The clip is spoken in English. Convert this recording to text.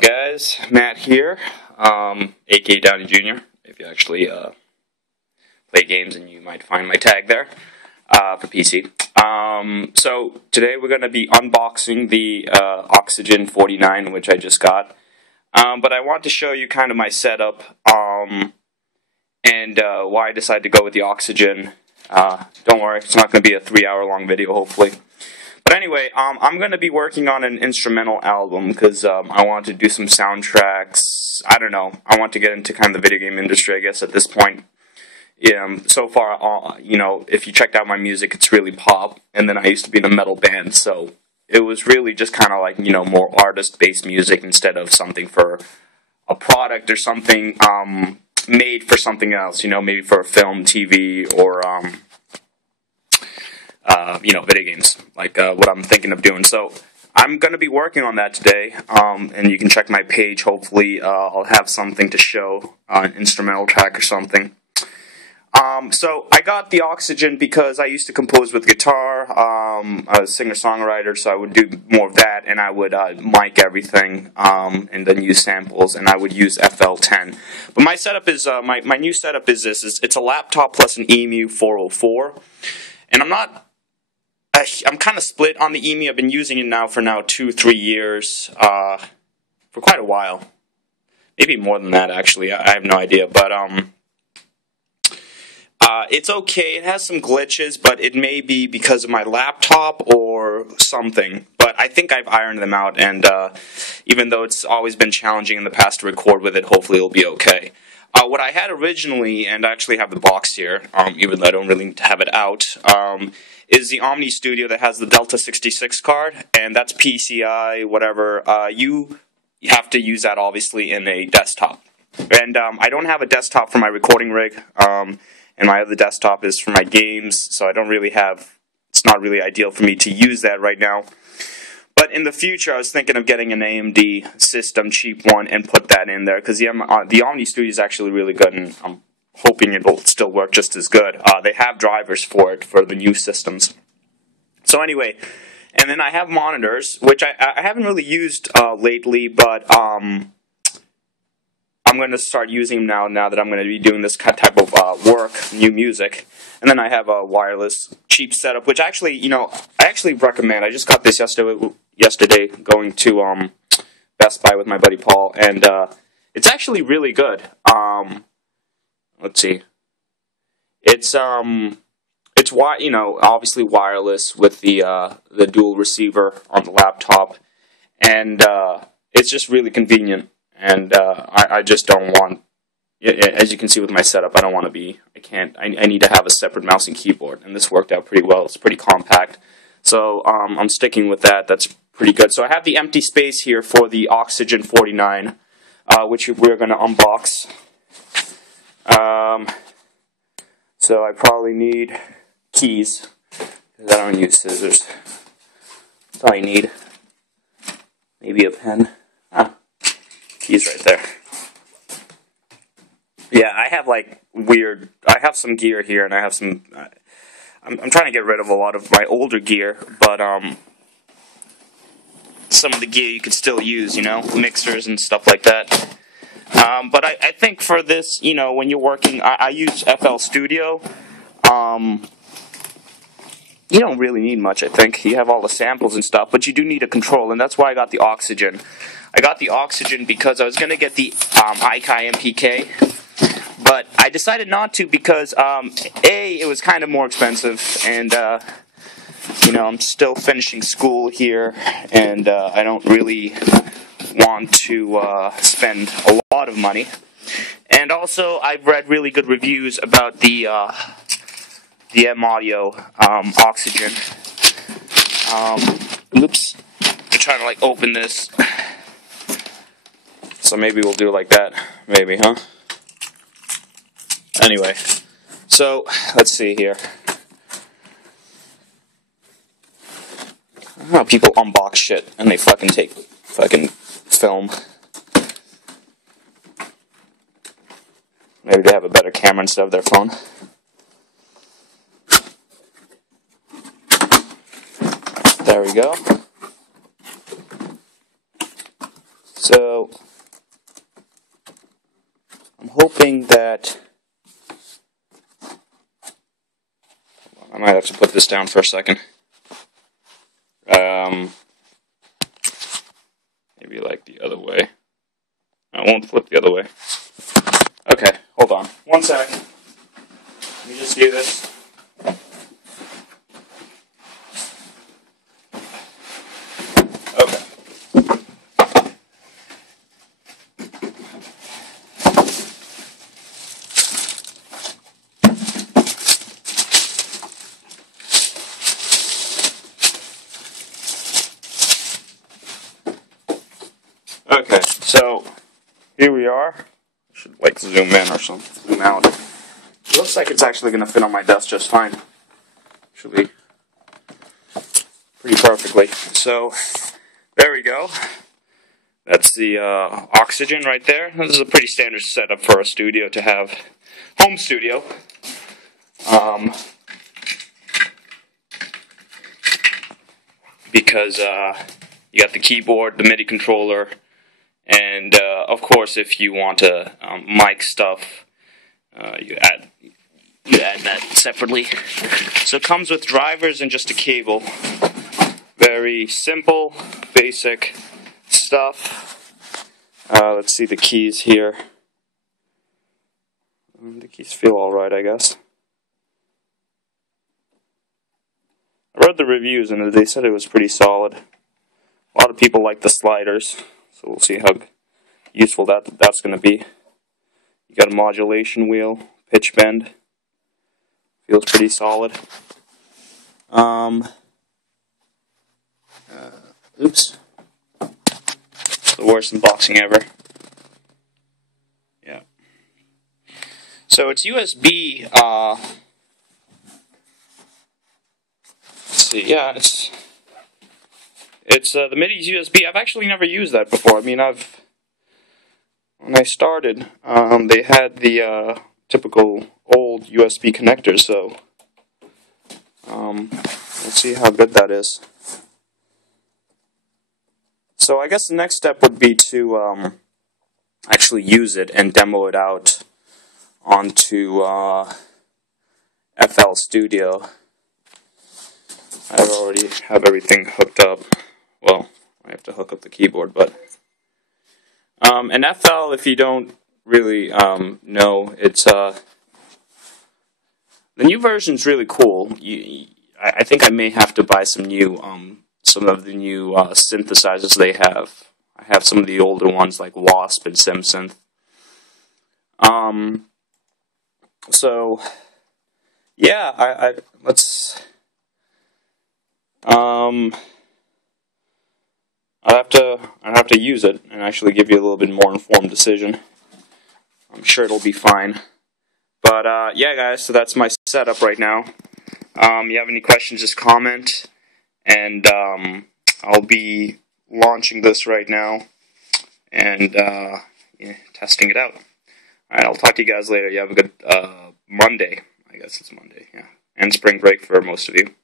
Guys? Matt here, aka Downey Jr. If you actually play games, and you might find my tag there for PC. So today we're going to be unboxing the Oxygen 49, which I just got. But I want to show you kind of my setup and why I decided to go with the Oxygen. Don't worry, it's not going to be a 3-hour long video, hopefully. But anyway, I'm going to be working on an instrumental album because I want to do some soundtracks. I don't know. I want to get into kind of the video game industry, I guess, at this point. So far, if you checked out my music, it's really pop. And then I used to be in a metal band, so it was really just kind of like, more artist-based music instead of something for a product or something made for something else, maybe for a film, TV, or video games, like what I'm thinking of doing. So I'm going to be working on that today, and you can check my page. Hopefully I'll have something to show, an instrumental track or something. So I got the Oxygen because I used to compose with guitar. I was a singer-songwriter, so I would do more of that, and I would mic everything, and then use samples, and I would use FL10. But my setup is, my new setup is this. It's a laptop plus an EMU 404, and I'm kind of split on the EMU. I've been using it now for 2-3 years, for quite a while. Maybe more than that, actually. I have no idea, but it's okay. It has some glitches, but it may be because of my laptop or something. But I think I've ironed them out, and even though it's always been challenging in the past to record with it, hopefully it'll be okay. What I had originally, and I actually have the box here, even though I don't really have it out, is the Omni Studio that has the Delta 66 card, and that's PCI, whatever. You have to use that, obviously, in a desktop. And I don't have a desktop for my recording rig, and my other desktop is for my games, so I don't really have, it's not really ideal for me to use that right now. But in the future, I was thinking of getting an AMD system, cheap one, and put that in there, because the Omni Studio is actually really good, and I'm hoping it will still work just as good. They have drivers for it, for the new systems. So anyway, and then I have monitors, which I haven't really used lately, but I'm going to start using them now that I'm going to be doing this type of work, new music. And then I have a wireless cheap setup, which actually, I actually recommend. I just got this yesterday going to Best Buy with my buddy Paul, and it's actually really good. Let's see. It's obviously wireless with the dual receiver on the laptop, and it's just really convenient. And I just don't want, as you can see with my setup, I don't want to be, I need to have a separate mouse and keyboard, and this worked out pretty well. It's pretty compact, so I'm sticking with that. That's pretty good. So I have the empty space here for the Oxygen 49, which we're going to unbox. So I probably need keys, because I don't use scissors. That's all I need. Maybe a pen. Keys right there. Yeah, I have I have some gear here, and I have some, I'm trying to get rid of a lot of my older gear, but some of the gear you could still use, mixers and stuff like that. But I think for this, when you're working, I use FL Studio. You don't really need much, I think. You have all the samples and stuff, but you do need a control, and that's why I got the Oxygen. I got the Oxygen because I was going to get the iKai MPK, but I decided not to because, A, it was kind of more expensive, and, I'm still finishing school here, and I don't really want to spend a lot of money. And also, I've read really good reviews about the M-Audio Oxygen. Oops. I'm trying to, open this. So maybe we'll do it like that. Maybe, huh? Anyway. So, let's see here. I don't know how people unbox shit and they fucking take film. Maybe they have a better camera instead of their phone. There we go. So So I'm hoping that I might have to put this down for a second. Maybe like the other way. I won't flip the other way. Okay, hold on. 1 sec. Let me just do this. Okay. Okay, so here we are. I should like zoom in or something. Zoom out. It looks like it's actually going to fit on my desk just fine. Actually, pretty perfectly. So there we go. That's the oxygen right there. This is a pretty standard setup for a studio to have. Home studio. Because you got the keyboard, the MIDI controller, and of course, if you want to mic stuff, you add that separately. So it comes with drivers and just a cable. Very simple, basic stuff. Let's see the keys here. The keys feel alright, I guess. I read the reviews and they said it was pretty solid. A lot of people like the sliders, so we'll see how useful that's going to be. You got a modulation wheel, pitch bend. Feels pretty solid. Oops. The worst unboxing ever. Yeah. So it's USB. Let's see. Yeah, it's the MIDI's USB. I've actually never used that before. I mean, when I started, they had the typical old USB connectors. So let's see how good that is. So I guess the next step would be to actually use it and demo it out onto FL Studio. I already have everything hooked up. Well, I have to hook up the keyboard, but and FL, if you don't really know, it's the new version's really cool. I think I may have to buy some of the new synthesizers they have. I have some of the older ones like Wasp and SimSynth. So yeah, let's. I'll have to use it and actually give you a little bit more informed decision. I'm sure it'll be fine. But yeah, guys, so that's my setup right now. You have any questions, just comment. And I'll be launching this right now and yeah, testing it out. Alright, I'll talk to you guys later. You have a good Monday. I guess it's Monday, yeah. And spring break for most of you.